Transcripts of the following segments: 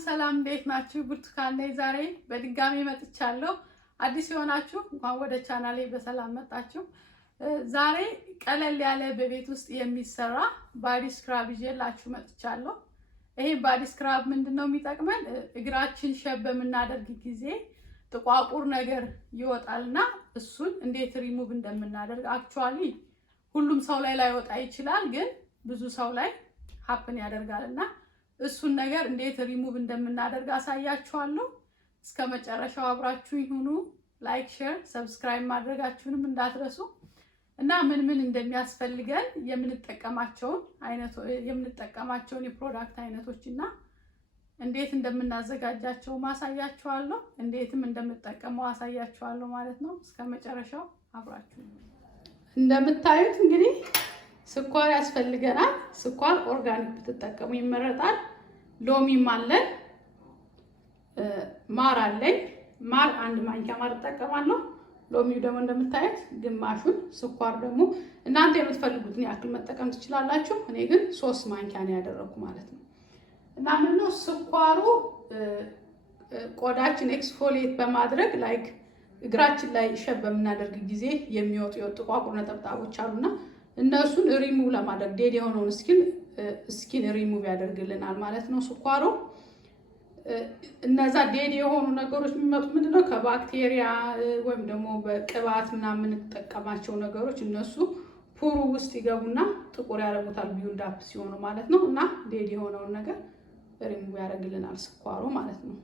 ሰላም እንዴት ናችሁ? ብርቱካን ነኝ። ዛሬ በድጋሚ መጥቻለሁ። አዲስ የሆናችሁ እንኳን ወደ ቻናሌ በሰላም መጣችሁ። ዛሬ ቀለል ያለ በቤት ውስጥ የሚሰራ ባዲ ስክራብ ይዤላችሁ መጥቻለሁ። ይሄ ባዲ ስክራብ ምንድነው የሚጠቅመን? እግራችን ሸብ በምናደርግ ጊዜ ጥቋቁር ነገር ይወጣልና እሱን እንዴት ሪሙቭ እንደምናደርግ አክቹአሊ ሁሉም ሰው ላይ ላይወጣ ይችላል፣ ግን ብዙ ሰው ላይ ሀፕን ያደርጋልና እሱን ነገር እንዴት ሪሙቭ እንደምናደርግ አሳያችኋለሁ። እስከ መጨረሻው አብራችሁ ይሁኑ። ላይክ፣ ሼር፣ ሰብስክራይብ ማድረጋችሁንም እንዳትረሱ እና ምን እንደሚያስፈልገን የምንጠቀማቸውን የፕሮዳክት አይነቶችና እንዴት እንደምናዘጋጃቸው ማሳያችኋለሁ። እንዴትም እንደምጠቀመው አሳያችኋለሁ ማለት ነው። እስከ መጨረሻው አብራችሁ እንደምታዩት እንግዲህ ስኳር ያስፈልገናል። ስኳር ኦርጋኒክ ብትጠቀሙ ይመረጣል። ሎሚም አለን፣ ማር አለኝ። ማር አንድ ማንኪያ ማር እጠቀማለሁ። ሎሚው ደግሞ እንደምታዩት ግማሹን፣ ስኳር ደግሞ እናንተ የምትፈልጉትን ያክል መጠቀም ትችላላችሁ። እኔ ግን 3 ማንኪያ ነው ያደረኩ ማለት ነው። እና ምንድነው ስኳሩ ቆዳችን ኤክስፎሊየት በማድረግ ላይክ እግራችን ላይ ሸብ በምናደርግ ጊዜ የሚወጡ ጥቋቁር ነጠብጣቦች አሉና እነሱን ሪሙቭ ለማድረግ ዴድ የሆነውን ስኪን ሪሙቭ ያደርግልናል ማለት ነው ስኳሩ። እነዛ ዴድ የሆኑ ነገሮች የሚመጡት ምንድነው ከባክቴሪያ ወይም ደግሞ በቅባት ምናምን የምንጠቀማቸው ነገሮች እነሱ ፑሩ ውስጥ ይገቡና ጥቁር ያደርጉታል ቢልድ አፕ ሲሆኑ ማለት ነው። እና ዴድ የሆነውን ነገር ሪሙቭ ያደርግልናል ስኳሩ ማለት ነው።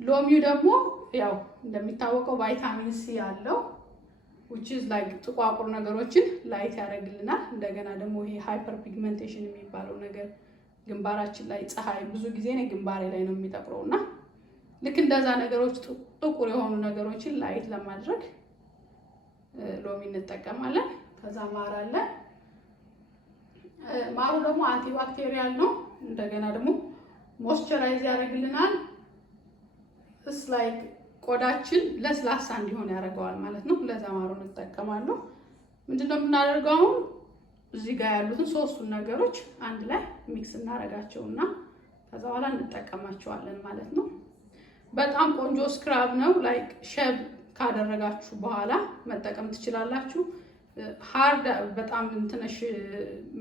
ሎሚው ደግሞ ያው እንደሚታወቀው ቫይታሚን ሲ ያለው which is like ጥቋቁር ነገሮችን ላይት ያደርግልናል። እንደገና ደግሞ ይሄ ሃይፐርፒግሜንቴሽን የሚባለው ነገር ግንባራችን ላይ ፀሐይ ብዙ ጊዜ ነው ግንባሬ ላይ ነው የሚጠቁረውና ልክ እንደዛ ነገሮች ጥቁር የሆኑ ነገሮችን ላይት ለማድረግ ሎሚ እንጠቀማለን። ከዛ ማር አለ። ማሩ ደግሞ አንቲባክቴሪያል ነው። እንደገና ደግሞ ሞይስቸራይዝ ያደርግልናል። it's like ቆዳችን ለስላሳ እንዲሆን ያደርገዋል ማለት ነው። ለዛ ማሩን እንጠቀማለሁ። ምንድነው የምናደርገው? አሁን እዚህ ጋር ያሉትን ሶስቱን ነገሮች አንድ ላይ ሚክስ እናደርጋቸውና ከዛ በኋላ እንጠቀማቸዋለን ማለት ነው። በጣም ቆንጆ ስክራብ ነው። ላይክ ሼብ ካደረጋችሁ በኋላ መጠቀም ትችላላችሁ። ሃርድ በጣም እንትነሽ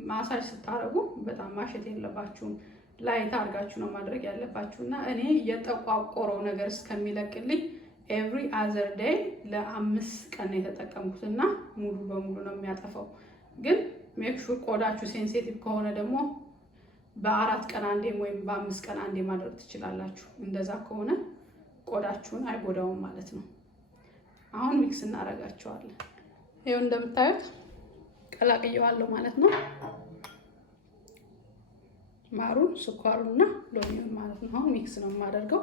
ማሳጅ ስታረጉ በጣም ማሸት የለባችሁም። ላይት አድርጋችሁ ነው ማድረግ ያለባችሁና እኔ የጠቋቆረው ነገር እስከሚለቅልኝ ኤቭሪ አዘር ዴይ ለ5 ቀን የተጠቀምኩትና ሙሉ በሙሉ ነው የሚያጠፋው። ግን ሜክ ሹር ቆዳችሁ ሴንሲቲቭ ከሆነ ደግሞ በ4 ቀን አንዴ ወይም በ5 ቀን አንዴ ማድረግ ትችላላችሁ። እንደዛ ከሆነ ቆዳችሁን አይጎዳውም ማለት ነው። አሁን ሚክስ እናደርጋቸዋለን። ይሄው እንደምታዩት ቀላቅየዋለሁ ማለት ነው። ማሩን፣ ስኳሩና ሎሚውን ማለት ነው። አሁን ሚክስ ነው የማደርገው።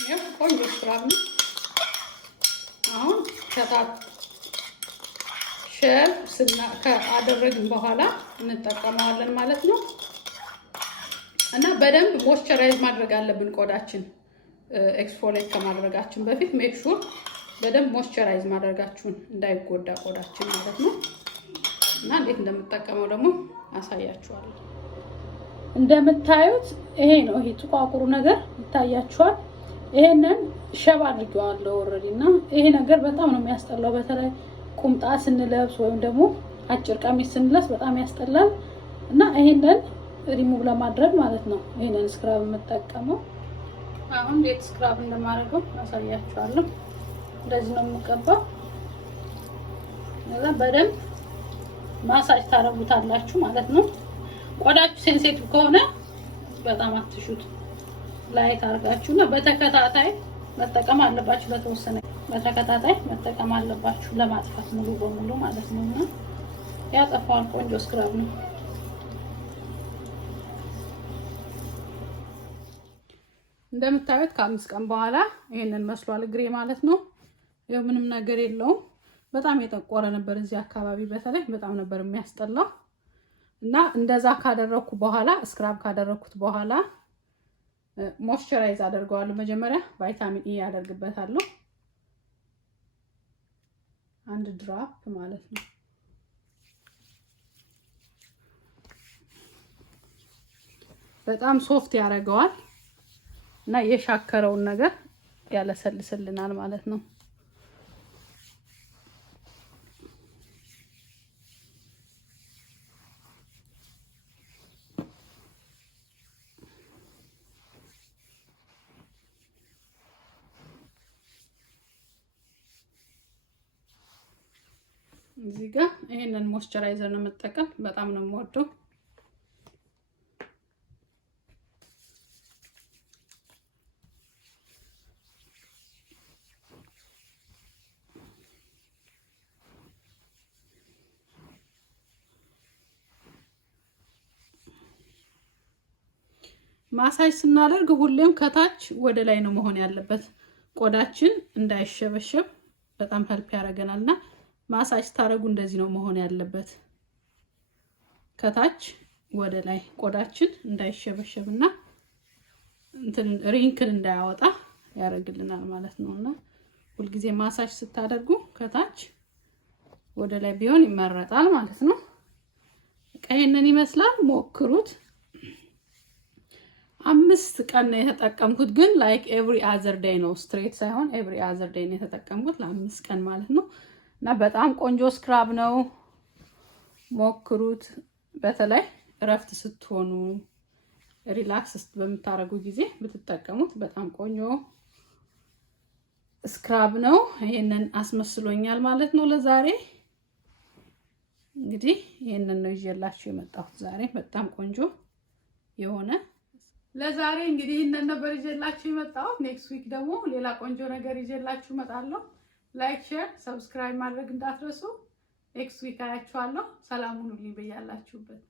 ይሄ ቆንጆ ስክራብ ነው። አሁን ከአደረግን በኋላ እንጠቀመዋለን ማለት ነው። እና በደንብ ሞይስቸራይዝ ማድረግ አለብን ቆዳችን ኤክስፎሊየት ከማድረጋችን በፊት ሜክ ሹር በደንብ ሞይስቸራይዝ ማድረጋችሁን እንዳይጎዳ ቆዳችን ማለት ነው። እና እንዴት እንደምጠቀመው ደግሞ አሳያችኋለሁ። እንደምታዩት ይሄ ነው። ይሄ ጥቋቁሩ ነገር ይታያችኋል። ይሄንን ሸብ አድርጌዋለሁ ኦልሬዲ እና ይሄ ነገር በጣም ነው የሚያስጠላው። በተለይ ቁምጣ ስንለብስ ወይም ደግሞ አጭር ቀሚስ ስንለብስ በጣም ያስጠላል። እና ይሄንን ሪሙቭ ለማድረግ ማለት ነው ይሄንን ስክራብ የምጠቀመው። አሁን እንዴት ስክራብ እንደማደርገው አሳያችኋለሁ። እንደዚህ ነው የምቀባው። እና በደንብ ማሳጅ ታረጉታላችሁ ማለት ነው። ቆዳችሁ ሴንሲቲቭ ከሆነ በጣም አትሹት። ላይት አድርጋችሁና በተከታታይ መጠቀም አለባችሁ። በተወሰነ በተከታታይ መጠቀም አለባችሁ ለማጥፋት ሙሉ በሙሉ ማለት ነው። እና ያጠፋዋል። ቆንጆ ስክራብ ነው። እንደምታዩት ከ5 ቀን በኋላ ይሄንን መስሏል እግሬ ማለት ነው። ይሄው ምንም ነገር የለውም። በጣም የጠቆረ ነበር እዚህ አካባቢ በተለይ በጣም ነበር የሚያስጠላው። እና እንደዛ ካደረኩ በኋላ ስክራብ ካደረኩት በኋላ ሞይስቸራይዝ አደርገዋለሁ። መጀመሪያ ቫይታሚን ኢ ያደርግበታለሁ። አንድ ድራፕ ማለት ነው። በጣም ሶፍት ያደርገዋል እና የሻከረውን ነገር ያለሰልስልናል ማለት ነው። እዚህ ጋር ይሄንን ሞይስቸራይዘር ነው መጠቀም በጣም ነው የምወደው። ማሳጅ ስናደርግ ሁሌም ከታች ወደ ላይ ነው መሆን ያለበት፣ ቆዳችን እንዳይሸበሸብ በጣም ሄልፕ ያደርገናልና ማሳጅ ታረጉ እንደዚህ ነው መሆን ያለበት። ከታች ወደ ላይ ቆዳችን እንዳይሸበሸብና እንትን ሪንክል እንዳያወጣ ያደርግልናል ማለት ነውና ሁልጊዜ ማሳጅ ስታደርጉ ከታች ወደ ላይ ቢሆን ይመረጣል ማለት ነው። ቀይነን ይመስላል፣ ሞክሩት። 5 ቀን ነው የተጠቀምኩት፣ ግን ላይክ ኤቭሪ አዘር ዴይ ነው፣ ስትሬት ሳይሆን ኤቭሪ አዘር ዴይ ነው የተጠቀምኩት ለ5 ቀን ማለት ነው። እና በጣም ቆንጆ ስክራብ ነው፣ ሞክሩት። በተለይ እረፍት ስትሆኑ ሪላክስ በምታረጉ ጊዜ ብትጠቀሙት በጣም ቆንጆ ስክራብ ነው። ይሄንን አስመስሎኛል ማለት ነው ለዛሬ። እንግዲህ ይሄንን ነው ይዤላችሁ የመጣሁት ዛሬ፣ በጣም ቆንጆ የሆነ ለዛሬ እንግዲህ ይሄንን ነበር ይዤላችሁ የመጣሁት። ኔክስት ዊክ ደግሞ ሌላ ቆንጆ ነገር ይዤላችሁ እመጣለሁ። ላይክ፣ ሼር፣ ሰብስክራይብ ማድረግ እንዳትረሱ። ኔክስት ዊክ አያችኋለሁ። ሰላም ሁኑልኝ በያላችሁበት።